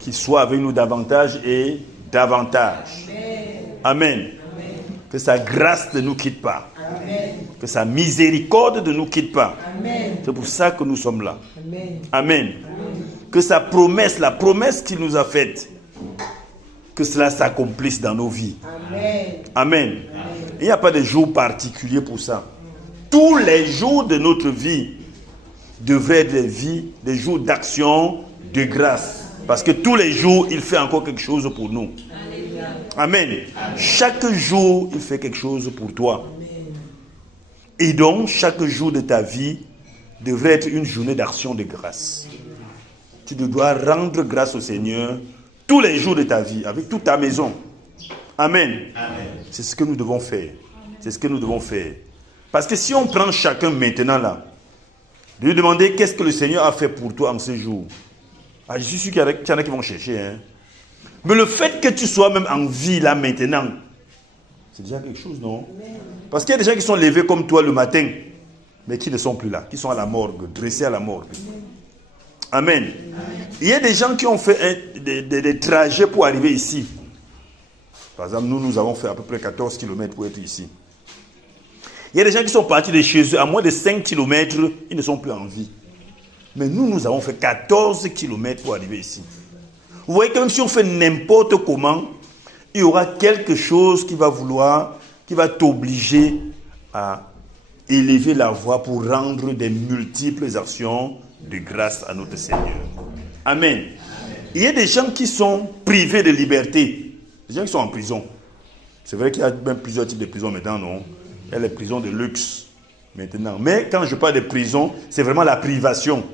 qu'il soit avec nous davantage et davantage. Amen. Que sa grâce ne nous quitte pas. Amen. Que sa miséricorde ne nous quitte pas. Amen. C'est pour ça que nous sommes là. Amen. Amen. Que sa promesse, la promesse qu'il nous a faite, que cela s'accomplisse dans nos vies. Amen. Amen. Amen. Il n'y a pas de jour particulier pour ça. Tous les jours de notre vie devraient être des jours d'action, de grâce. Parce que tous les jours, il fait encore quelque chose pour nous. Amen. Amen. Chaque jour, il fait quelque chose pour toi. Amen. Et donc, chaque jour de ta vie devrait être une journée d'action de grâce. Tu dois rendre grâce au Seigneur tous les jours de ta vie, avec toute ta maison. Amen. Amen. C'est ce que nous devons faire. C'est ce que nous devons faire. Parce que si on prend chacun maintenant là, de lui demander qu'est-ce que le Seigneur a fait pour toi en ce jour. Je suis sûr qu'il y en a qui vont chercher. Hein. Mais le fait que tu sois même en vie là maintenant, c'est déjà quelque chose, non? Parce qu'il y a des gens qui sont levés comme toi le matin, mais qui ne sont plus là, qui sont à la morgue, dressés à la morgue. Amen. Amen. Il y a des gens qui ont fait des trajets pour arriver ici. Par exemple, nous avons fait à peu près 14 km pour être ici. Il y a des gens qui sont partis de chez eux à moins de 5 km, ils ne sont plus en vie. Mais nous avons fait 14 km pour arriver ici. Vous voyez que même si on fait n'importe comment, il y aura quelque chose qui va t'obliger à élever la voix pour rendre des multiples actions de grâce à notre Seigneur. Amen. Amen. Il y a des gens qui sont privés de liberté. Des gens qui sont en prison. C'est vrai qu'il y a même plusieurs types de prisons maintenant, non? Il y a les prisons de luxe maintenant. Mais quand je parle de prison, c'est vraiment la privation.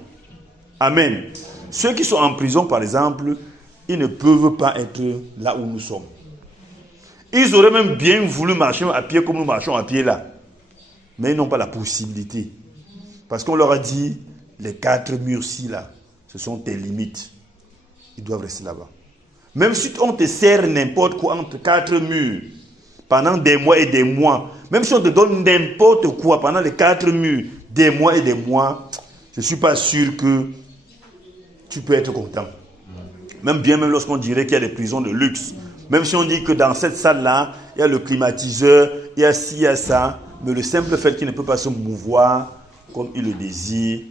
Amen. Ceux qui sont en prison, par exemple, ils ne peuvent pas être là où nous sommes. Ils auraient même bien voulu marcher à pied comme nous marchons à pied là. Mais ils n'ont pas la possibilité. Parce qu'on leur a dit, les 4 murs-ci là, ce sont tes limites. Ils doivent rester là-bas. Même si on te sert n'importe quoi entre 4 murs, pendant des mois et des mois, même si on te donne n'importe quoi pendant les 4 murs, des mois et des mois, je ne suis pas sûr que tu peux être content. Même lorsqu'on dirait qu'il y a des prisons de luxe, même si on dit que dans cette salle-là, il y a le climatiseur, il y a ci, il y a ça, mais le simple fait qu'il ne peut pas se mouvoir comme il le désire,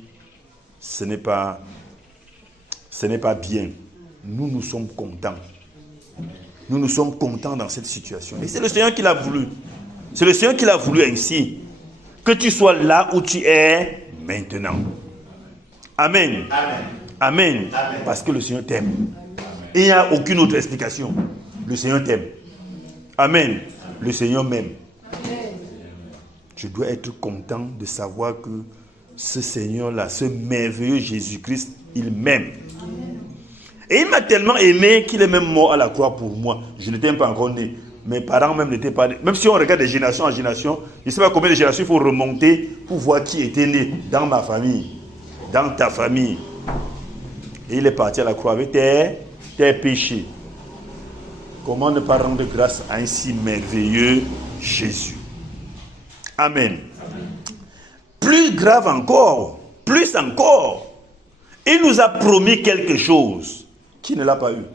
ce n'est pas bien. Nous sommes contents. Nous sommes contents dans cette situation. Et c'est le Seigneur qui l'a voulu. C'est le Seigneur qui l'a voulu ainsi. Que tu sois là où tu es maintenant. Amen. Amen. Amen. Amen. Parce que le Seigneur t'aime. Et il n'y a aucune autre explication. Le Seigneur t'aime. Amen. Le Seigneur m'aime. Je dois être content de savoir que ce Seigneur-là, ce merveilleux Jésus-Christ, il m'aime. Et il m'a tellement aimé qu'il est même mort à la croix pour moi. Je n'étais même pas encore né. Mes parents même n'étaient pas nés. Même si on regarde de génération en génération, je ne sais pas combien de générations il faut remonter pour voir qui était né dans ma famille, dans ta famille. Et il est parti à la croix avec tes péchés. Comment ne pas rendre grâce à un si merveilleux Jésus? Amen. Plus grave encore, plus encore, il nous a promis quelque chose. Qui ne l'a pas eu?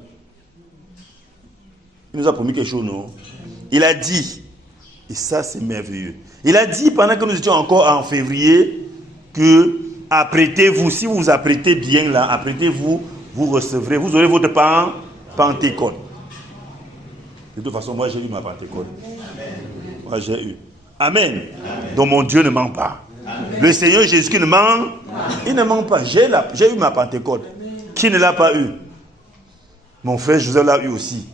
Il nous a promis quelque chose, non? Il a dit, et ça c'est merveilleux, il a dit pendant que nous étions encore en février, que apprêtez-vous, si vous vous apprêtez bien là, apprêtez-vous, vous recevrez, vous aurez votre Pentecôte. De toute façon, moi j'ai eu ma Pentecôte. Moi j'ai eu. Amen. Amen. Donc mon Dieu ne ment pas. Amen. Le Seigneur Jésus qui ne ment, il ne ment pas. J'ai eu ma Pentecôte. Amen. Qui ne l'a pas eu? Mon frère Joseph l'a eu aussi.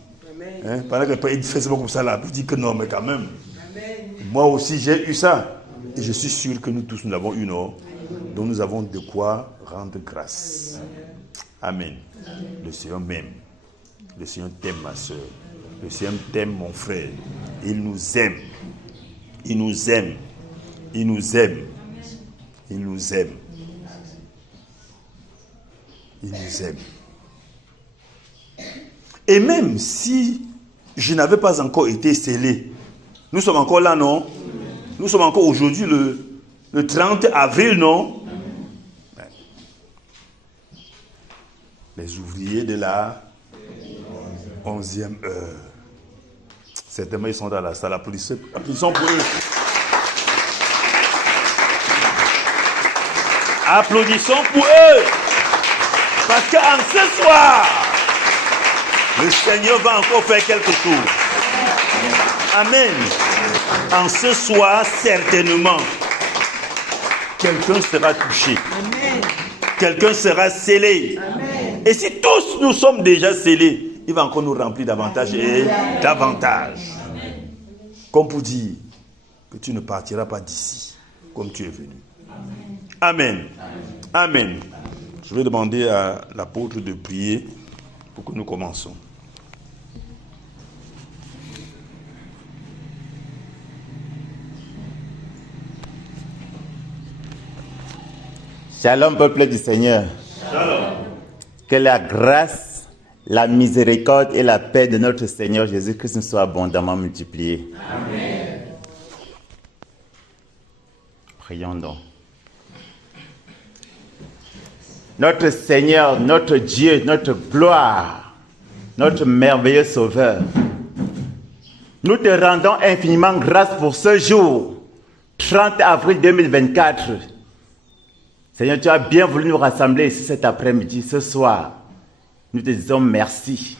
Hein? Pendant qu'il fait seulement comme ça là, il dit que non, mais quand même. Amen. Moi aussi j'ai eu ça. Et je suis sûr que nous tous nous l'avons eu, non? Donc nous avons de quoi rendre grâce. Amen. Le Seigneur m'aime. Le Seigneur t'aime, ma soeur. Le Seigneur t'aime, mon frère. Il nous aime. Il nous aime. Il nous aime. Il nous aime. Il nous aime. Et même si je n'avais pas encore été scellé, nous sommes encore là, non? Nous sommes encore aujourd'hui le 30 avril, non? Les ouvriers de la 11e heure. Certainement, ils sont dans la salle. Applaudissons pour eux. Applaudissons pour eux. Parce qu'en ce soir, le Seigneur va encore faire quelque chose. Amen. En ce soir, certainement, quelqu'un sera touché. Amen. Quelqu'un sera scellé. Amen. Et si tous nous sommes déjà scellés, il va encore nous remplir davantage et davantage. Amen. Comme pour dire que tu ne partiras pas d'ici comme tu es venu. Amen. Amen. Je vais demander à l'apôtre de prier pour que nous commençons. Shalom, peuple du Seigneur. Shalom. Que la grâce, la miséricorde et la paix de notre Seigneur Jésus-Christ nous soient abondamment multipliées. Amen. Prions donc. Notre Seigneur, notre Dieu, notre gloire, notre merveilleux Sauveur, nous te rendons infiniment grâce pour ce jour, 30 avril 2024. Seigneur, tu as bien voulu nous rassembler ici cet après-midi, ce soir. Nous te disons merci.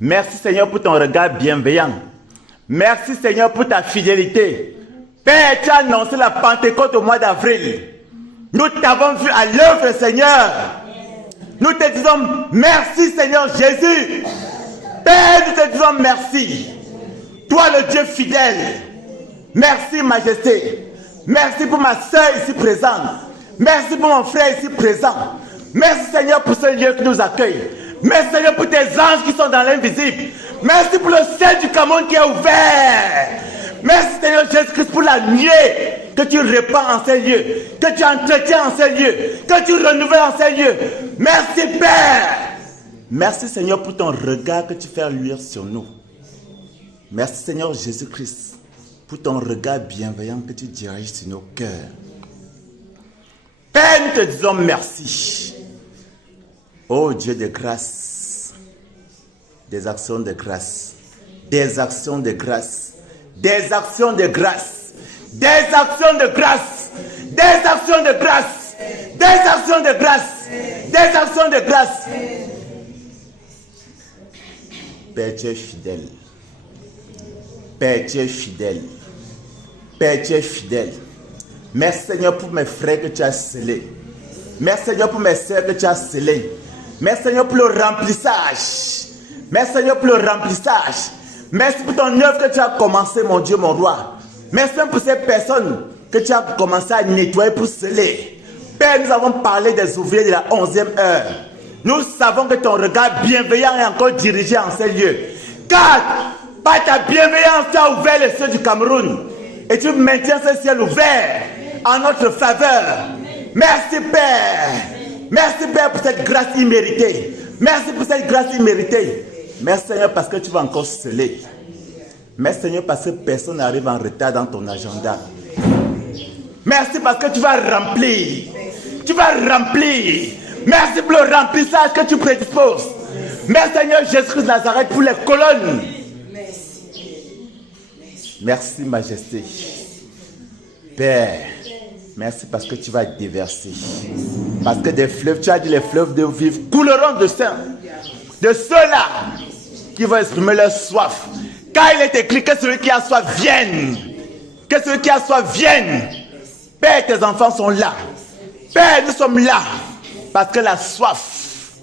Merci Seigneur pour ton regard bienveillant. Merci Seigneur pour ta fidélité. Père, tu as annoncé la Pentecôte au mois d'avril. Nous t'avons vu à l'œuvre Seigneur. Nous te disons merci Seigneur Jésus. Père, nous te disons merci. Toi le Dieu fidèle. Merci Majesté. Merci pour ma soeur ici présente. Merci pour mon frère ici présent. Merci Seigneur pour ce lieu qui nous accueille. Merci Seigneur pour tes anges qui sont dans l'invisible. Merci pour le ciel du Cameroun qui est ouvert. Merci Seigneur Jésus-Christ pour la nuée que tu répands en ces lieux, que tu entretiens en ces lieux, que tu renouvelles en ces lieux. Merci Père. Merci Seigneur pour ton regard que tu fais luire sur nous. Merci Seigneur Jésus-Christ pour ton regard bienveillant que tu diriges sur nos cœurs. Père, nous te disons merci. Oh Dieu de grâce, des actions de grâce, des actions de grâce, des actions de grâce, des actions de grâce, des actions de grâce, des actions de grâce, des actions de grâce. Père, tu es fidèle. Père, tu es fidèle. Père, tu es fidèle. Merci Seigneur pour mes frères que tu as scellés. Merci Seigneur pour mes sœurs que tu as scellées. Merci Seigneur pour le remplissage. Merci Seigneur pour le remplissage. Merci pour ton œuvre que tu as commencé, mon Dieu, mon roi. Merci pour ces personnes que tu as commencé à nettoyer pour sceller. Père, nous avons parlé des ouvriers de la 11e heure. Nous savons que ton regard bienveillant est encore dirigé en ces lieux. Car par ta bienveillance, tu as ouvert les cieux du Cameroun. Et tu maintiens ce ciel ouvert en notre faveur. Merci Père. Merci Père pour cette grâce imméritée. Merci pour cette grâce imméritée. Merci Seigneur parce que tu vas encore sceller. Merci Seigneur parce que personne n'arrive en retard dans ton agenda. Merci parce que tu vas remplir. Tu vas remplir. Merci pour le remplissage que tu prédisposes. Merci Seigneur Jésus-Christ de Nazareth pour les colonnes. Merci Majesté. Père, merci parce que tu vas déverser. Parce que des fleuves, tu as dit les fleuves de vie couleront de sang. De ceux-là qui vont exprimer leur soif. Car il est écrit que celui qui a soif vienne. Que celui qui a soif vienne. Père, tes enfants sont là. Père, nous sommes là. Parce que la soif,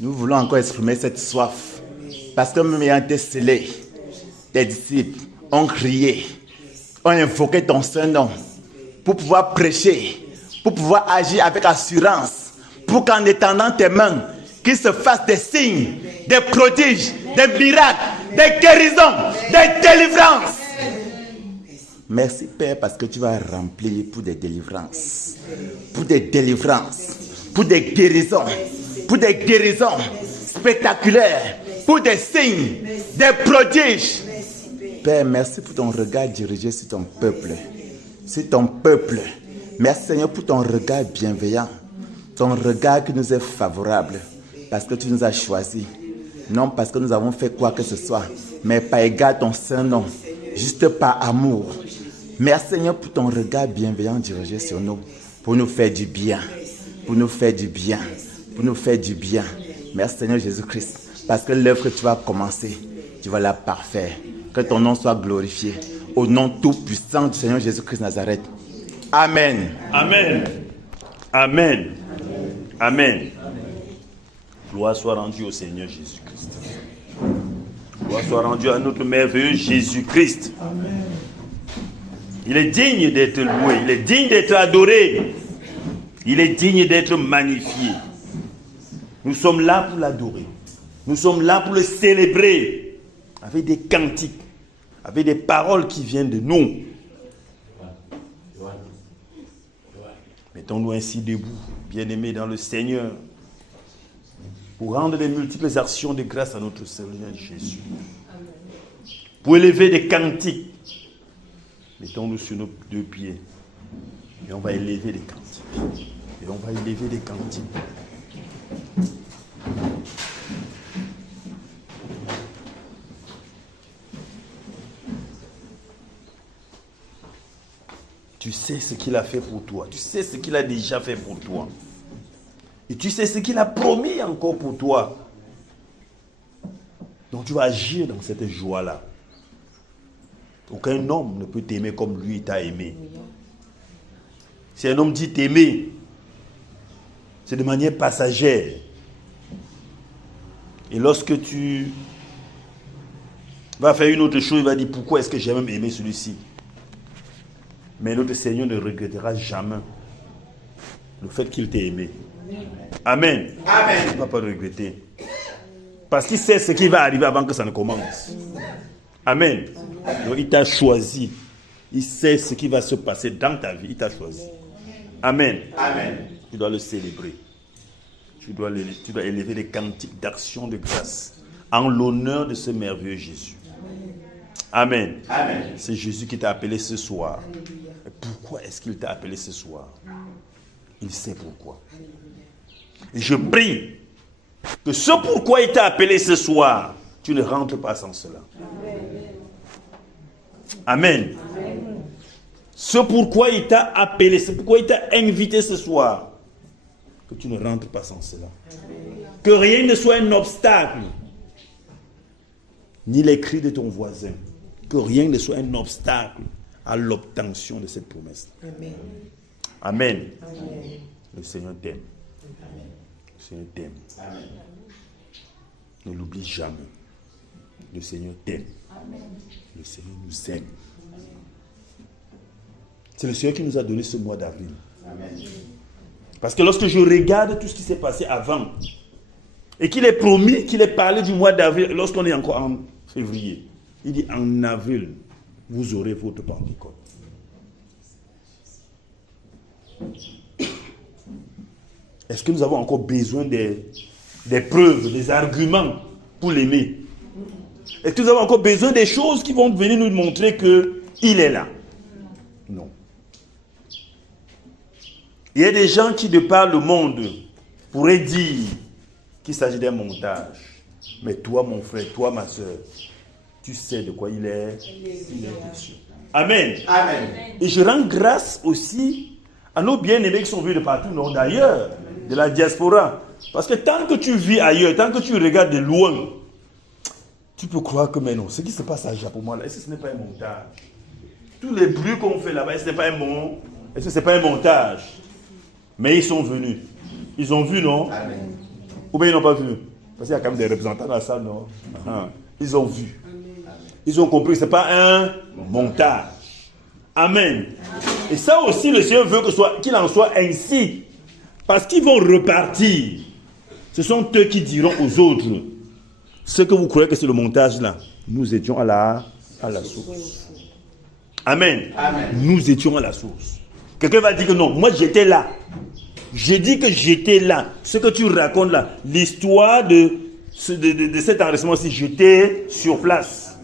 nous voulons encore exprimer cette soif. Parce que même ayant été scellés, tes disciples ont crié, ont invoqué ton Saint-Nom pour pouvoir prêcher, pour pouvoir agir avec assurance, pour qu'en étendant tes mains, qu'il se fasse des signes, des prodiges, des miracles, des guérisons, des délivrances. Merci Père parce que tu vas remplir pour des délivrances, pour des délivrances, pour des guérisons spectaculaires, pour des signes, des prodiges. Père, merci pour ton regard dirigé sur ton peuple. Sur ton peuple. Merci Seigneur pour ton regard bienveillant. Ton regard qui nous est favorable. parce que tu nous as choisis. Non parce que nous avons fait quoi que ce soit, mais par égard ton saint nom, juste par amour. Merci Seigneur pour ton regard bienveillant dirigé sur nous, pour nous faire du bien, pour nous faire du bien, pour nous faire du bien. Merci Seigneur Jésus-Christ, parce que l'œuvre que tu vas commencer, tu vas la parfaire. Que ton nom soit glorifié. Au nom tout puissant du Seigneur Jésus-Christ Nazareth. Amen. Amen. Amen. Amen. Gloire soit rendue au Seigneur Jésus-Christ. Gloire soit rendue à notre merveilleux Jésus-Christ. Il est digne d'être loué. Il est digne d'être adoré. Il est digne d'être magnifié. Nous sommes là pour l'adorer. Nous sommes là pour le célébrer. Avec des cantiques. Avec des paroles qui viennent de nous. Mettons-nous ainsi debout, bien-aimés dans le Seigneur, pour rendre des multiples actions de grâce à notre Seigneur Jésus. Pour élever des cantiques. Mettons-nous sur nos deux pieds. Et on va élever des cantiques. Et on va élever des cantiques. Tu sais ce qu'il a fait pour toi. Tu sais ce qu'il a déjà fait pour toi. Et tu sais ce qu'il a promis encore pour toi. Donc tu vas agir dans cette joie-là. Aucun homme ne peut t'aimer comme lui t'a aimé. Si un homme dit t'aimer, c'est de manière passagère. Et lorsque tu vas faire une autre chose, il va dire pourquoi est-ce que j'ai même aimé celui-ci. Mais notre Seigneur ne regrettera jamais le fait qu'il t'ait aimé. Amen. Amen. Il ne va pas le regretter. Parce qu'il sait ce qui va arriver avant que ça ne commence. Amen. Donc il t'a choisi. Il sait ce qui va se passer dans ta vie. Il t'a choisi. Amen. Amen. Tu dois le célébrer. Tu dois élever des cantiques d'action de grâce en l'honneur de ce merveilleux Jésus. Amen. Amen. C'est Jésus qui t'a appelé ce soir. Et pourquoi est-ce qu'il t'a appelé ce soir? Il sait pourquoi. Et je prie que ce pourquoi il t'a appelé ce soir, tu ne rentres pas sans cela. Amen. Ce pourquoi il t'a appelé, ce pourquoi il t'a invité ce soir, que tu ne rentres pas sans cela. Que rien ne soit un obstacle, ni les cris de ton voisin. Que rien ne soit un obstacle à l'obtention de cette promesse. Amen. Amen. Amen. Le Seigneur t'aime. Amen. Le Seigneur t'aime. Amen. Ne l'oublie jamais. Le Seigneur t'aime. Amen. Le Seigneur nous aime. Amen. C'est le Seigneur qui nous a donné ce mois d'avril. Amen. Parce que lorsque je regarde tout ce qui s'est passé avant, et qu'il est promis, qu'il est parlé du mois d'avril, lorsqu'on est encore en février, il dit en avril, vous aurez votre Pentecôte. Est-ce que nous avons encore besoin des preuves, des arguments pour l'aimer? Est-ce que nous avons encore besoin des choses qui vont venir nous montrer qu'il est là? Non. Il y a des gens qui, de par le monde, pourraient dire qu'il s'agit d'un montage. Mais toi, mon frère, toi, ma soeur, tu sais de quoi il est déçu. Amen. Amen. Et je rends grâce aussi à nos bien-aimés qui sont venus de partout, non, d'ailleurs, de la diaspora. Parce que tant que tu vis ailleurs, tant que tu regardes de loin, tu peux croire que, mais non, ce qui se passe à Japon, là, est-ce que ce n'est pas un montage? Tous les bruits qu'on fait là-bas, est-ce que ce n'est pas un montage? Mais ils sont venus. Ils ont vu, non? Amen. Ou bien ils n'ont pas vu? Parce qu'il y a quand même des représentants dans la salle, non? Ils ont vu. Ils ont compris que ce n'est pas un montage. Amen. Et ça aussi, le Seigneur veut qu'il en soit ainsi. Parce qu'ils vont repartir. Ce sont eux qui diront aux autres, ce que vous croyez que c'est le montage là, nous étions à la source. Amen. Amen. Nous étions à la source. Quelqu'un va dire que non, moi j'étais là. Je dis que j'étais là. Ce que tu racontes là, l'histoire de cet enregistrement aussi, j'étais sur place.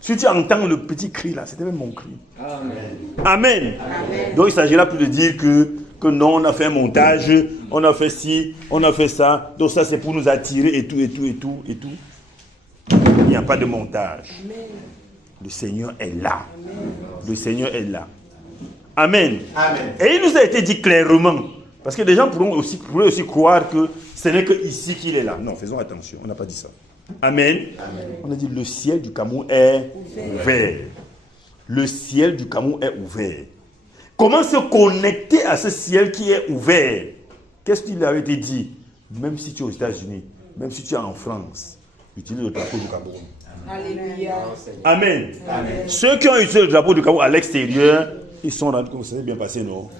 Si tu entends le petit cri là, c'était même mon cri. Amen. Amen. Amen. Donc il s'agira plus de dire que que non, on a fait un montage, on a fait ci, on a fait ça, donc ça c'est pour nous attirer et tout. Il n'y a pas de montage. Le Seigneur est là. Le Seigneur est là. Amen. Et il nous a été dit clairement, parce que des gens pourraient aussi croire que ce n'est que ici qu'il est là. Non, faisons attention, on n'a pas dit ça. Amen. On a dit le ciel du Cameroun est ouvert. Le ciel du Cameroun est ouvert. Comment se connecter à ce ciel qui est ouvert? Qu'est-ce qu'il avait été dit? Même si tu es aux États-Unis, même si tu es en France, utilise le drapeau du Cameroun. Alléluia. Amen. Ceux qui ont utilisé le drapeau du Cameroun à l'extérieur, ils sont rendus compte que ça s'est bien passé, non?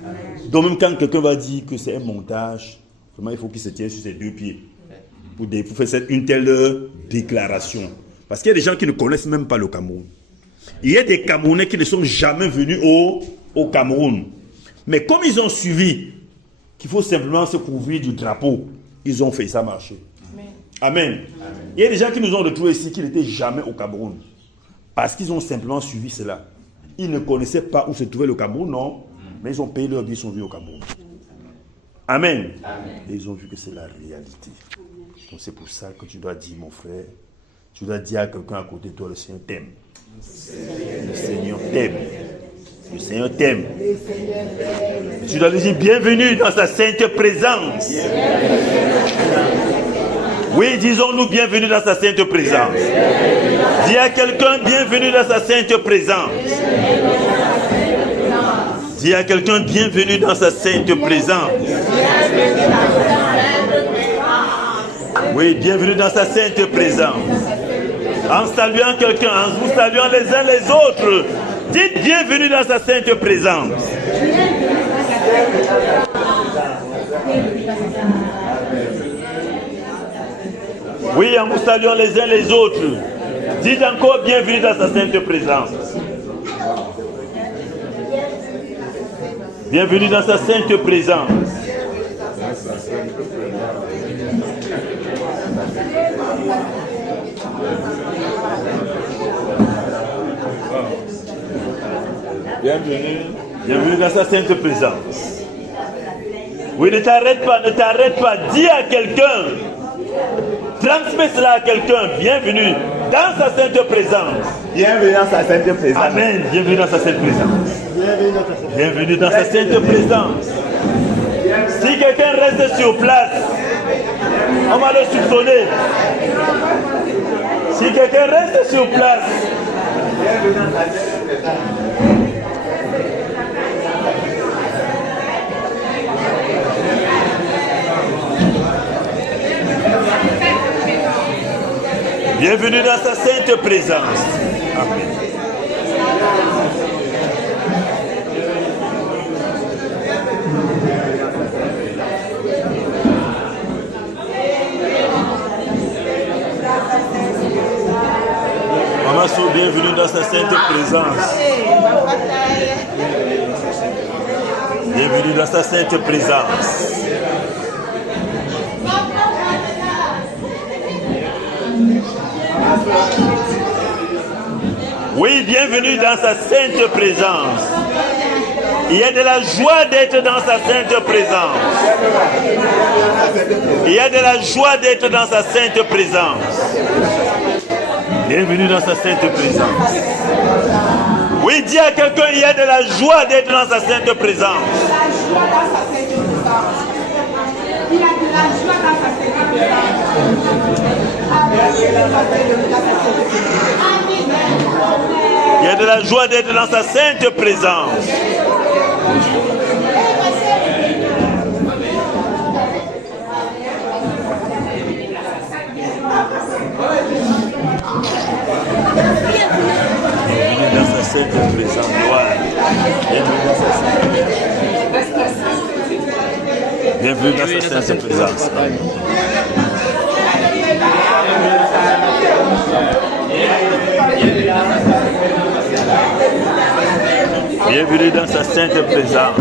Donc même quand quelqu'un va dire que c'est un montage, vraiment il faut qu'il se tienne sur ses deux pieds pour faire une telle déclaration. Parce qu'il y a des gens qui ne connaissent même pas le Cameroun. Il y a des Camerounais qui ne sont jamais venus au Cameroun. Mais comme ils ont suivi qu'il faut simplement se couvrir du drapeau, ils ont fait ça marcher. Amen. Il y a des gens qui nous ont retrouvés ici qui n'étaient jamais au Cameroun. Parce qu'ils ont simplement suivi cela. Ils ne connaissaient pas où se trouvait le Cameroun, non. Mais ils ont payé leur billet, ils sont venus au Cameroun. Amen. Et ils ont vu que c'est la réalité. Donc c'est pour ça que tu dois dire, mon frère, tu dois dire à quelqu'un à côté de toi, le Seigneur t'aime. Le Seigneur t'aime. Le Seigneur t'aime. Tu dois lui dire bienvenue dans sa sainte présence. Oui, disons-nous bienvenue dans sa sainte présence. Dis à quelqu'un bienvenue dans sa sainte présence. Dis à quelqu'un bienvenue dans sa sainte présence. Oui, bienvenue dans sa sainte présence. En saluant quelqu'un, en vous saluant les uns les autres, dites bienvenue dans sa sainte présence. Oui, en vous saluant les uns les autres, dites encore bienvenue dans sa sainte présence. Bienvenue dans sa sainte présence. Bienvenue dans sa sainte présence. Oui, ne t'arrête pas, dis à quelqu'un, transmets cela à quelqu'un, bienvenue dans sa sainte présence. Bienvenue dans sa sainte présence. Amen, bienvenue dans sa sainte présence. Bienvenue dans sa sainte présence. Si quelqu'un reste sur place, on va le soupçonner. Si quelqu'un reste sur place, bienvenue dans sa sainte présence. Bienvenue dans sa sainte présence. Amen. Maman Sou, bienvenue dans sa sainte présence. Bienvenue dans sa sainte présence. Oui, bienvenue dans sa sainte présence. Il y a de la joie d'être dans sa sainte présence. Il y a de la joie d'être dans sa sainte présence. Bienvenue dans sa sainte présence. Oui, dis à quelqu'un, il y a de la joie d'être dans sa sainte présence. Il y a de la joie dans sa sainte présence. Il y a de la joie d'être dans sa sainte présence. Bienvenue dans sa sainte présence. Bienvenue dans sa sainte présence. Bienvenue dans sa sainte présence. Bienvenue dans sa sainte présence.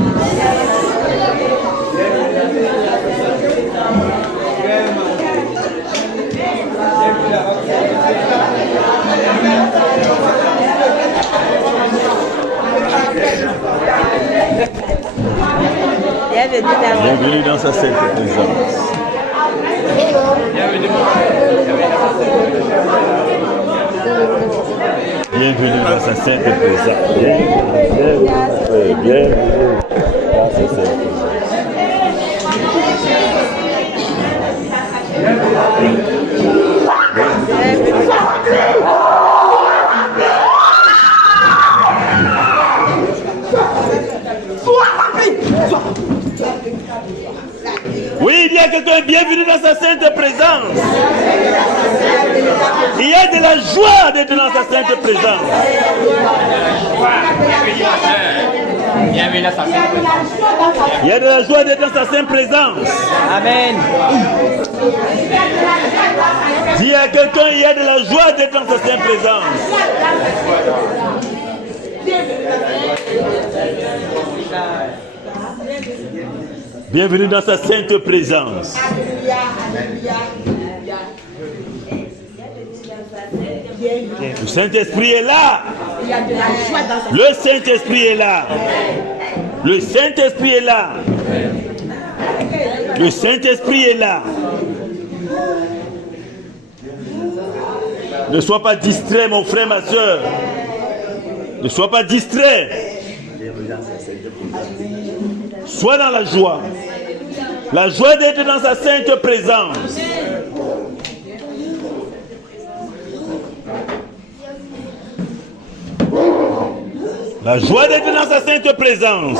sa sainte présence. Bienvenue dans sa sainte présence. Bienvenue dans sa sainte présence. Oui, il y a quelqu'un, bienvenue dans sa sainte présence. Il y a de la joie d'être dans sa sainte présence. Bienvenue dans sa sainte présence. Il y a de la joie d'être dans sa sainte présence. Amen. Dis à quelqu'un, il y a de la joie d'être dans sa sainte présence. Bienvenue dans sa sainte présence. Le Saint-Esprit est là. Le Saint-Esprit est là. Le Saint-Esprit est là. Le Saint-Esprit est là. Ne sois pas distrait, mon frère, ma soeur. Ne sois pas distrait. Sois dans la joie. La joie d'être dans sa sainte présence. La joie d'être dans sa sainte présence.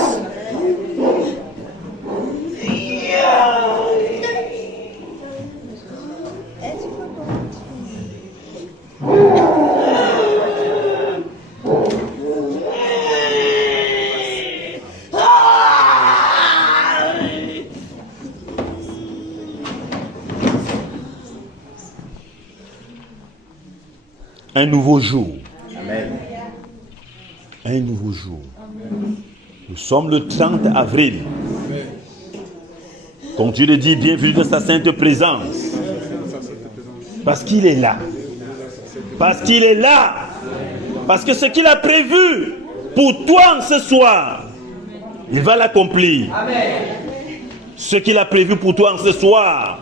Un nouveau jour. Amen. Un nouveau jour. Nous sommes le 30 avril. Comme Dieu le dit, bienvenue dans sa sainte présence. Parce qu'il est là. Parce qu'il est là. Parce que ce qu'il a prévu pour toi ce soir, il va l'accomplir. Ce qu'il a prévu pour toi ce soir,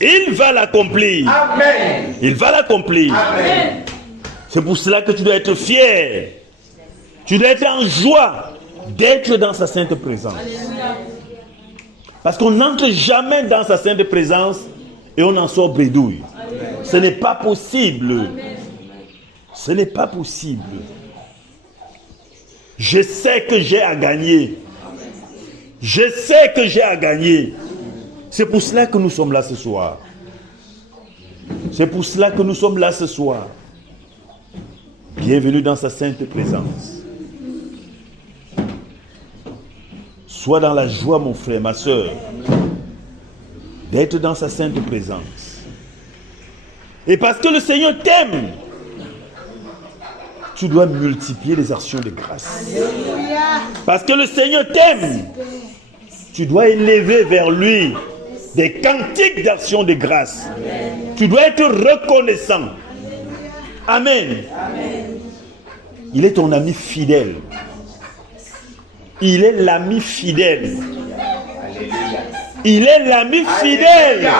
il va l'accomplir. Amen. Il va l'accomplir. Amen. C'est pour cela que tu dois être fier. Tu dois être en joie d'être dans sa sainte présence. Parce qu'on n'entre jamais dans sa sainte présence et on en sort bredouille. Ce n'est pas possible. Ce n'est pas possible. Je sais que j'ai à gagner. Je sais que j'ai à gagner. C'est pour cela que nous sommes là ce soir. C'est pour cela que nous sommes là ce soir. Bienvenue dans sa sainte présence. Sois dans la joie, mon frère, ma soeur, d'être dans sa sainte présence. Et parce que le Seigneur t'aime, tu dois multiplier les actions de grâce. Parce que le Seigneur t'aime, tu dois élever vers lui des cantiques d'actions de grâce. Tu dois être reconnaissant. Amen. Il est ton ami fidèle. Il est l'ami fidèle. Il est l'ami fidèle.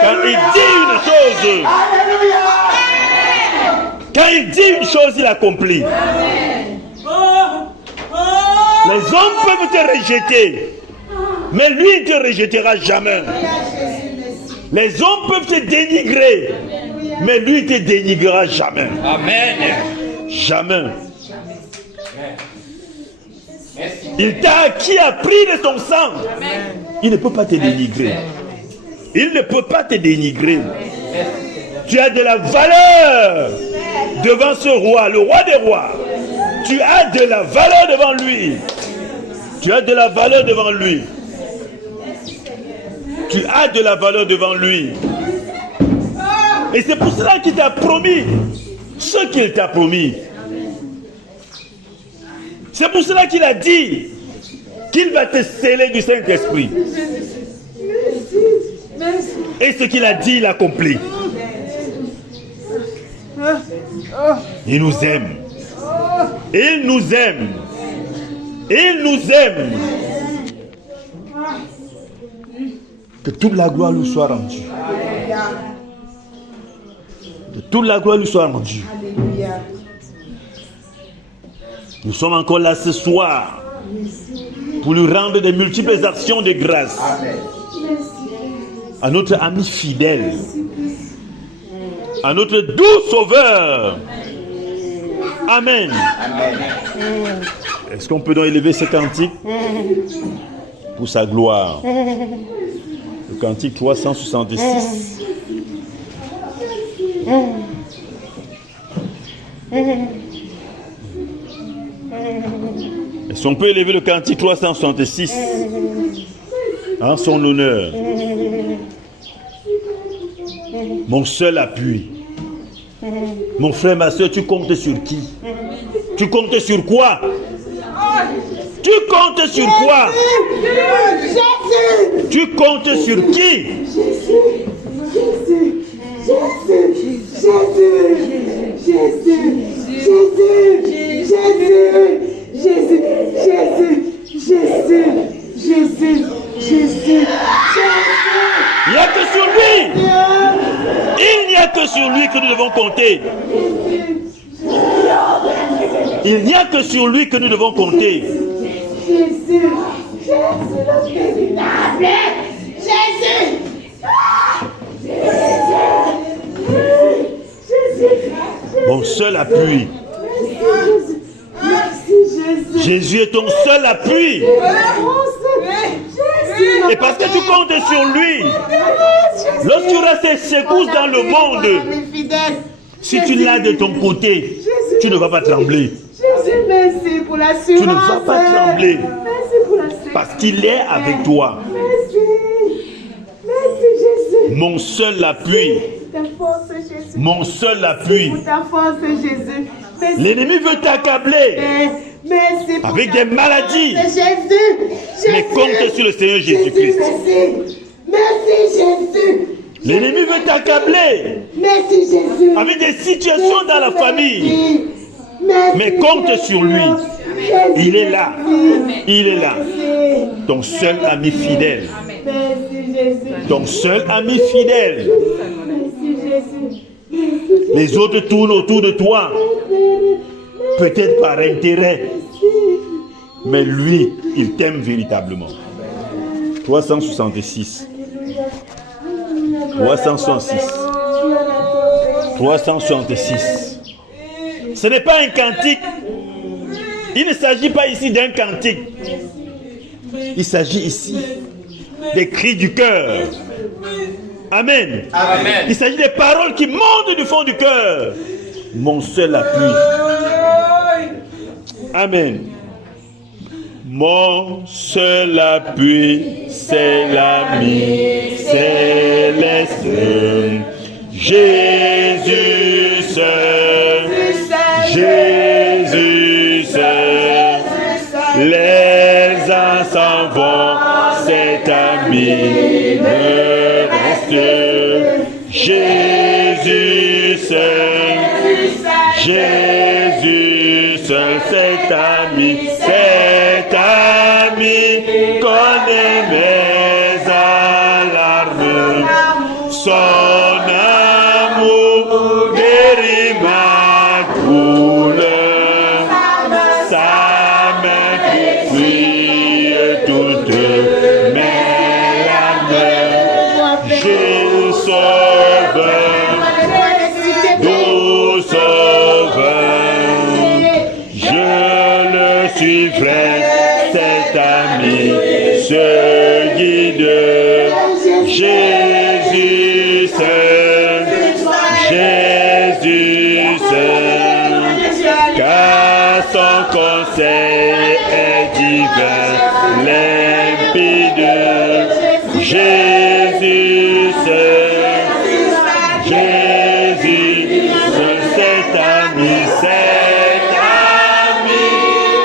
Quand il dit une chose, quand il dit une chose, il accomplit. Les hommes peuvent te rejeter, mais lui il ne te rejettera jamais. Les hommes peuvent te dénigrer, mais lui il ne te dénigrera jamais. Amen. Jamais. Il t'a acquis à prix de ton sang. Il ne peut pas te dénigrer. Il ne peut pas te dénigrer. Tu as de la valeur devant ce roi, le roi des rois. Tu as de la valeur devant lui. Tu as de la valeur devant lui. Tu as de la valeur devant lui. Et c'est pour cela qu'il t'a promis ce qu'il t'a promis. C'est pour cela qu'il a dit qu'il va te sceller du Saint-Esprit. Et ce qu'il a dit, il accomplit. Il nous aime. Il nous aime. Il nous aime. Que toute la gloire lui soit rendue. Que toute la gloire lui soit rendue. Nous sommes encore là ce soir pour lui rendre de multiples actions de grâce. À notre ami fidèle, à notre doux sauveur. Amen. Est-ce qu'on peut donc élever ce cantique pour sa gloire? Le cantique 366. Est-ce qu'on peut élever le cantique 366 en son honneur? Mon seul appui. Mon frère, ma soeur, tu comptes sur qui? Tu comptes sur quoi? Tu comptes sur quoi? Tu comptes sur qui? Il n'y a que sur lui. Il n'y a que sur lui que nous devons compter. Il n'y a que sur lui que nous devons compter. Jésus, le véritable Jésus. Mon seul appui. Jésus est ton seul appui. Et parce que tu comptes sur lui, lorsqu'il y aura ces secousses dans le monde, si tu l'as de ton côté, tu ne vas pas trembler. Jésus, merci pour l'assurance. Tu ne vas pas trembler. Merci pour la sécurité. Parce qu'il est avec toi. Merci. Merci, Jésus. Mon seul appui. Ta force, Jésus. Mon seul appui. Pour ta force, Jésus. Merci. L'ennemi veut t'accabler Merci pour avec ta des maladies. force, Jésus. Mais compte sur le Seigneur Jésus-Christ. Merci. Merci, Jésus. L'ennemi veut t'accabler Merci, Jésus. avec des situations dans la famille. Merci, Mais compte sur lui. Il est là. Il est là. Ton seul ami fidèle. Merci, Jésus. Ton seul ami fidèle. Merci, Jésus. Les autres tournent autour de toi. Peut-être par intérêt. Mais lui, il t'aime véritablement. 366. 366. 366. Ce n'est pas un cantique. Il ne s'agit pas ici d'un cantique. Il s'agit ici des cris du cœur. Amen. Amen. Il s'agit des paroles qui montent du fond du cœur. Mon seul appui. Amen. Mon seul appui, c'est l'ami céleste. Jésus seul. Jésus seul. Les uns s'en vont, cet ami me reste. Jésus seul. Jésus seul, cet ami connaît mes alarmes. Son amour guérit ma douleur. Sa main fuit toutes mes larmes. J'ai sauveur, doux sauveur. Je le suivrai, cet ami se guide. Jésus seul, Jésus seul, car son conseil est divin, limpide. Jésus seul, Jésus seul, cet ami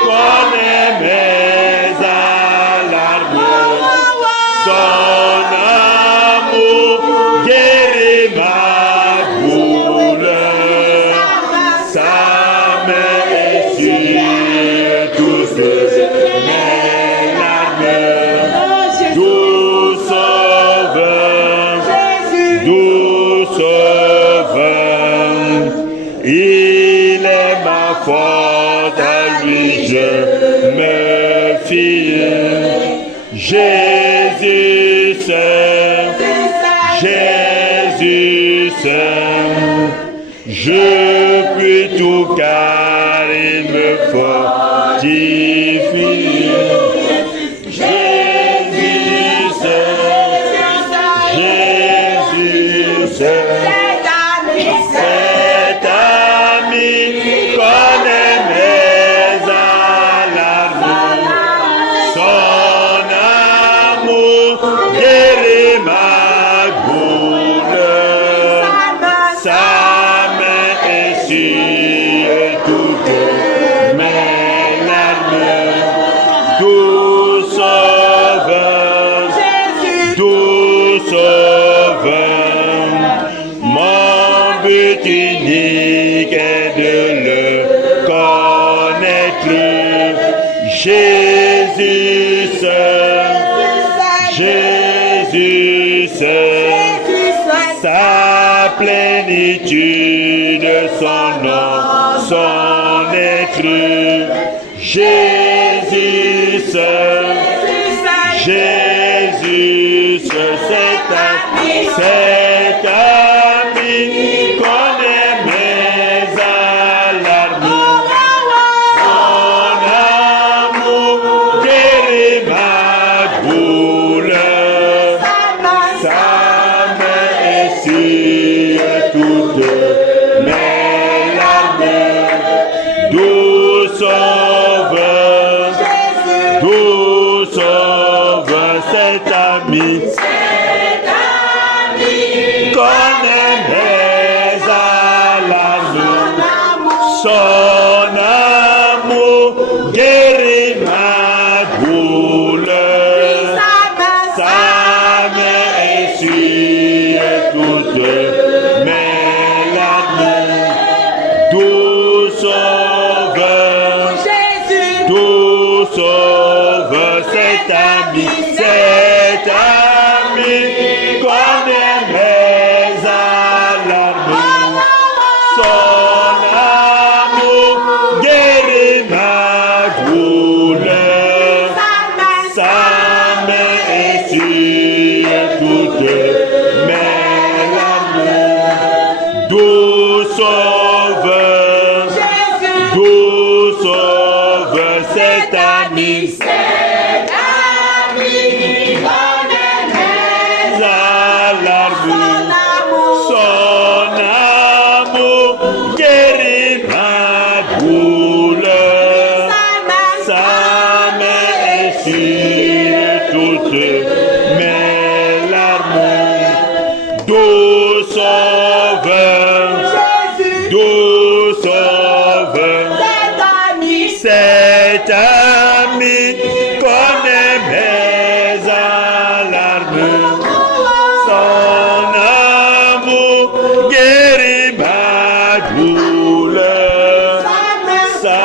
connaît mes alarmes. Son amour faute à lui je me fie. Jésus s'aime, Jésus s'aime. Je puis tout car il me fortifie. Jésus s'aime, Jésus s'aime. Cet ami connaît mes alarmes. Son amour guérit ma douleur. Sa main essuie toutes mes larmes. Tout sauveur, tout sauveur. Mon but unique est de le connaître. Jésus seul, Jésus seul, sa plénitude, son nom, son être. Jésus seul, Jésus seul, cet ami connaît mes alarmes. Son amour guérit ma douleur. Sa main essuie toutes mes larmes. Doux sauveur, doux sauveur, cet ami connaît mes alarmes. Son amour guérit ma douleur. Sa main essuie toutes mes larmes. Doux sauveur, doux sauveur, cet ami connaît mes alarmes. Son amour guérit ma douleur. Sa main essuie toutes mes larmes. Doux sauveur, doux sauveur, cet ami alarmes. Son amour guérit ma douleur. Sa main essuie toutes mes larmes. Doux sauveur, doux sauveur, cet ami connaît mes alarmes. Son amour guérit ma douleur. Sa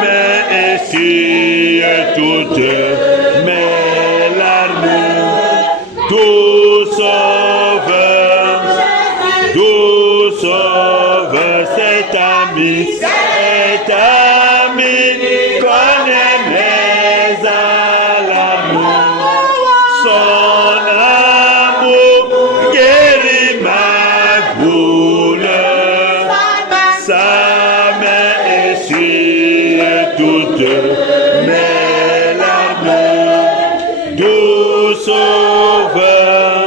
main essuie toutes mes larmes. Doux sauveur, doux sauveur, cet ami connaît mes alarmes. Son amour guérit ma douleur. Sa main essuie toutes mes larmes. Doux sauveur,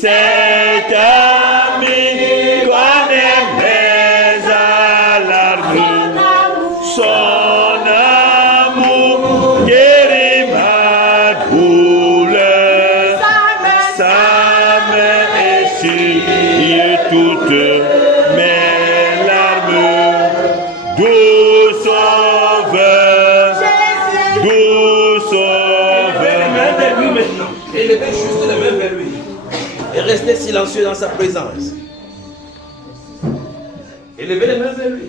cet ami qu'on aimerait alarmer. Son amour guérit ma douleur. Sa main essuie toutes mes larmes. Doux sauveur, doux sauveur. Élevez juste les mains vers lui. Et restez silencieux dans sa présence. Élevez les mains vers lui.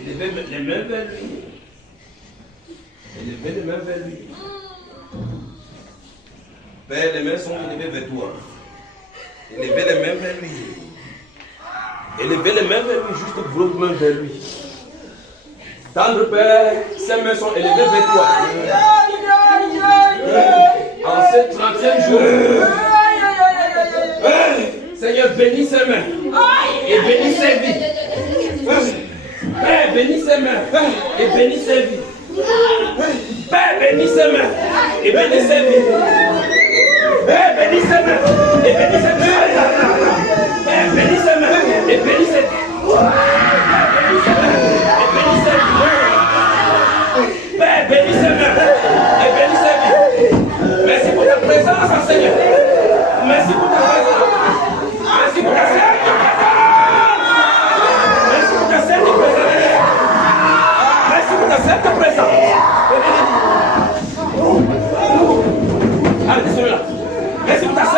Élevez les mains vers lui. Élevez les mains vers lui. Père, les mains sont élevées vers toi. Élevez les mains vers lui. Élevez les mains vers lui, juste vos mains vers lui. Tendre Père, ses mains sont élevées vers toi. En ce 30e jour, Seigneur, bénis ses mains et bénis ses vies. Père, bénis ses mains et bénis ses vies. Père, bénis ses mains et bénis ses vies. Père, bénis ses mains et bénis ses vies. Père, bénis ses mains et bénis ses vies. Père, bénis ses mains et bénis ses vies. Merci pour ta présence, Seigneur. Merci pour ta présence. Merci pour ta sainte présence. Merci pour ta sainte présence. Merci pour ta sainte présence. Arrêtez celui-là. Merci pour ta sainte